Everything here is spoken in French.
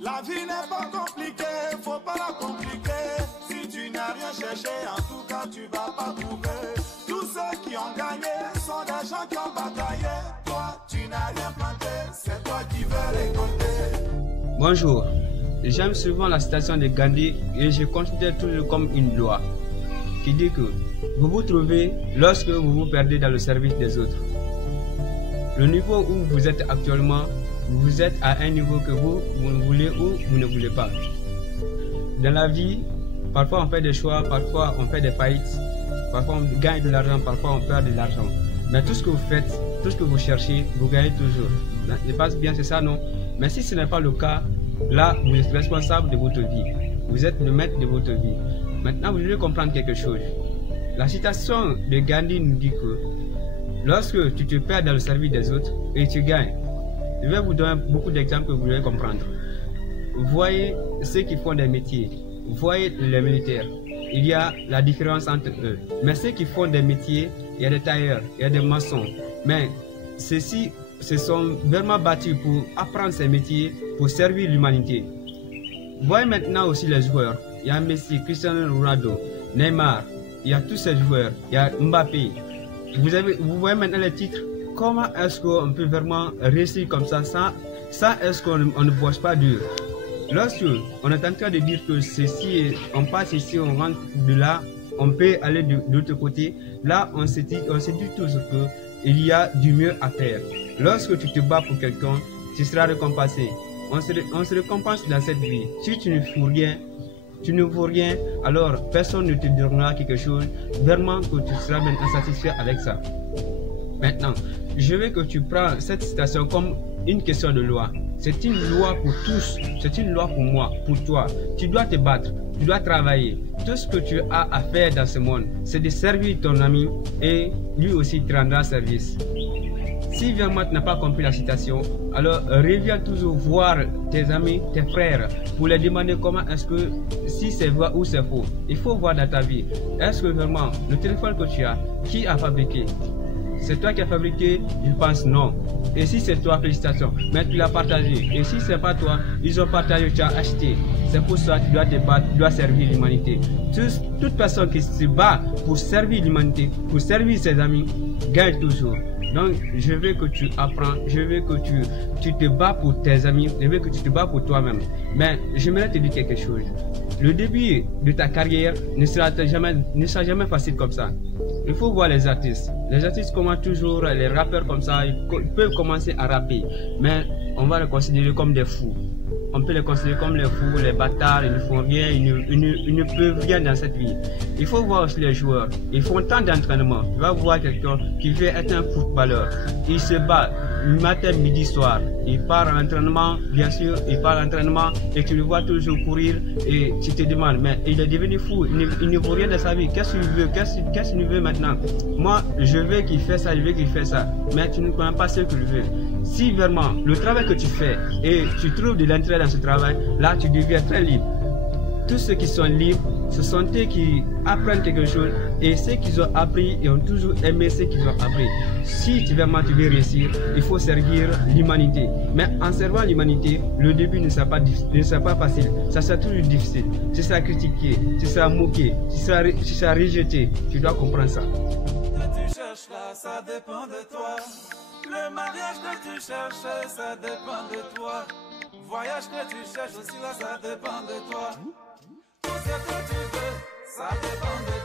La vie n'est pas compliquée, faut pas la compliquer. Si tu n'as rien cherché, en tout cas tu vas pas trouver. Tous ceux qui ont gagné sont des gens qui ont bataillé. Toi, tu n'as rien planté, c'est toi qui veux récolter. Bonjour, j'aime souvent la citation de Gandhi et je considère toujours comme une loi qui dit que vous vous trouvez lorsque vous vous perdez dans le service des autres. Le niveau où vous êtes actuellement, vous êtes à un niveau que vous voulez ou vous ne voulez pas. Dans la vie, parfois on fait des choix, parfois on fait des faillites, parfois on gagne de l'argent, parfois on perd de l'argent. Mais tout ce que vous faites, tout ce que vous cherchez, vous gagnez toujours. Je pense bien, c'est ça, non? Mais si ce n'est pas le cas, là, vous êtes responsable de votre vie. Vous êtes le maître de votre vie. Maintenant, vous devez comprendre quelque chose. La citation de Gandhi nous dit que lorsque tu te perds dans le service des autres et tu gagnes, je vais vous donner beaucoup d'exemples que vous devez comprendre. Voyez ceux qui font des métiers. Voyez les militaires. Il y a la différence entre eux. Mais ceux qui font des métiers, il y a des tailleurs, il y a des maçons. Mais ceux-ci se sont vraiment battus pour apprendre ces métiers, pour servir l'humanité. Voyez maintenant aussi les joueurs. Il y a Messi, Cristiano Ronaldo, Neymar, il y a tous ces joueurs, il y a Mbappé. Vous voyez maintenant les titres. Comment est-ce qu'on peut vraiment réussir comme ça sans est-ce qu'on ne bosse pas dur? Lorsque on est en train de dire que ceci, on passe ici, on rentre de là, on peut aller de l'autre côté, là on se dit tous qu'il y a du mieux à faire. Lorsque tu te bats pour quelqu'un, tu seras récompensé. On se récompense dans cette vie. Si tu ne fous rien, tu ne vaux rien, alors personne ne te donnera quelque chose, vraiment que tu seras maintenant satisfait avec ça. Maintenant, je veux que tu prends cette citation comme une question de loi. C'est une loi pour tous, c'est une loi pour moi, pour toi. Tu dois te battre, tu dois travailler. Tout ce que tu as à faire dans ce monde, c'est de servir ton ami et lui aussi te rendra service. Si vraiment tu n'as pas compris la citation, alors reviens toujours voir tes amis, tes frères, pour les demander comment est-ce que, si c'est vrai ou c'est faux. Il faut voir dans ta vie, est-ce que vraiment le téléphone que tu as, qui a fabriqué? C'est toi qui as fabriqué? Je pense non. Et si c'est toi, félicitations, mais tu l'as partagé. Et si c'est pas toi, ils ont partagé, tu as acheté. C'est pour ça que tu dois te battre, tu dois servir l'humanité. Toute personne qui se bat pour servir l'humanité, pour servir ses amis, gagne toujours. Donc, je veux que tu apprends, je veux que tu te bats pour tes amis, je veux que tu te bats pour toi-même. Mais j'aimerais te dire quelque chose. Le début de ta carrière ne sera jamais facile comme ça. Il faut voir les artistes. Les artistes commencent toujours, les rappeurs comme ça, ils peuvent commencer à rapper. Mais on va les considérer comme des fous. On peut les considérer comme les fous, les bâtards, ils ne font rien, ils ne peuvent rien dans cette vie. Il faut voir aussi les joueurs. Ils font tant d'entraînement. Tu vas voir quelqu'un qui veut être un footballeur. Il se bat matin, midi, soir. Il part en entraînement, bien sûr, il part en entraînement et tu le vois toujours courir et tu te demandes, mais il est devenu fou, il ne vaut rien de sa vie. Qu'est-ce qu'il veut? Qu'est-ce qu'il veut maintenant? Moi, je veux qu'il fasse ça, je veux qu'il fasse ça. Mais tu ne connais pas ce qu'il veut. Si vraiment le travail que tu fais et tu trouves de l'intérêt dans ce travail, là tu deviens très libre. Tous ceux qui sont libres, ce sont eux qui apprennent quelque chose et ceux qui ont appris et ont toujours aimé ce qu'ils ont appris. Si vraiment tu veux réussir, il faut servir l'humanité. Mais en servant l'humanité, le début ne sera pas facile, ça sera toujours difficile. Tu seras critiqué, tu seras moqué, tu seras rejeté. Tu dois comprendre ça. Tu cherches là, ça dépend de toi. Le mariage que tu cherches, ça dépend de toi. Voyage que tu cherches aussi là, ça dépend de toi. Tout ce que tu veux, ça dépend de toi.